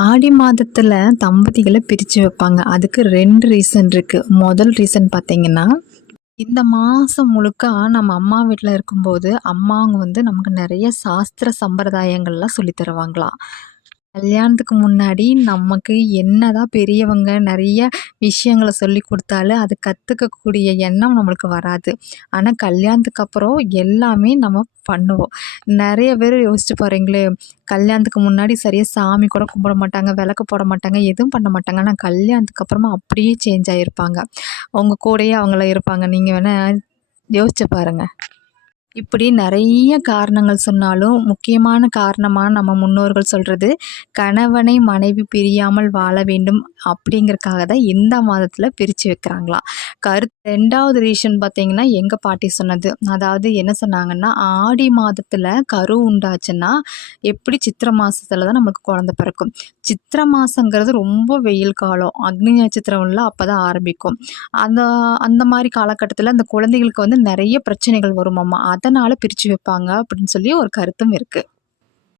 ஆடி மாதத்துல தம்பதிகள பிரிச்சு வைப்பாங்க. அதுக்கு 2 ரீசன் இருக்கு. முதல் ரீசன் பார்த்தீங்கன்னா, இந்த மாசம் முழுக்க நம்ம அம்மா வீட்ல இருக்கும்போது, அம்மாங்க நமக்கு நெறைய சாஸ்திர சம்பிரதாயங்கள்லாம் சொல்லி தருவாங்களாம். கல்யாணத்துக்கு முன்னாடி நமக்கு என்னதான் பெரியவங்க நெறைய விஷயங்கள சொல்லிக் குடுத்தாலும், அது கத்துக்கக்கூடிய எண்ணம் நம்மளுக்கு வராது. ஆனா கல்யாணத்துக்கு அப்புறம் எல்லாமே நம்ம பண்ணுவோம். நெறைய பேரு யோசிச்சு பாருங்களேன், கல்யாணத்துக்கு முன்னாடி சரியா சாமி கூட கும்பிட மாட்டாங்க, விளக்கு போட மாட்டாங்க, எதுவும் பண்ண மாட்டாங்க. ஆனா கல்யாணத்துக்கு அப்புறமா அப்படியே சேஞ்ச் ஆயிருப்பாங்க. உங்க கூடயே அவங்கள இருப்பாங்க. நீங்க வேணா யோசிச்சு பாருங்க. இப்படி நெறைய காரணங்கள் சொன்னாலும், முக்கியமான காரணமா நம்ம முன்னோர்கள் சொல்றது, கணவனை மனைவி பிரியாமல் வாழ வேண்டும் அப்படிங்கிறக்காக தான் இந்த மாதத்தில பிரிச்சு வைக்கிறாங்களாம். 2வது ரீசன் பார்த்தீங்கன்னா, எங்க பாட்டி சொன்னது. அதாவது என்ன சொன்னாங்கன்னா, ஆடி மாதத்தில கரு உண்டாச்சுன்னா, எப்படி சித்திரை மாசத்தில தான் நமக்கு குழந்தை பிறக்கும். சித்திரை மாசங்கிறது ரொம்ப வெயில் காலம். அக்னி நட்சத்திரம்லாம் அப்பதான் ஆரம்பிக்கும். அந்த அந்த மாரி காலகட்டத்தில அந்த குழந்தைகளுக்கு நெறைய பிரச்சனைகள் வருமாமா. அதனால பிரிச்சு வைப்பாங்க அப்படின்னு சொல்லி ஒரு கருத்தும் இருக்கு.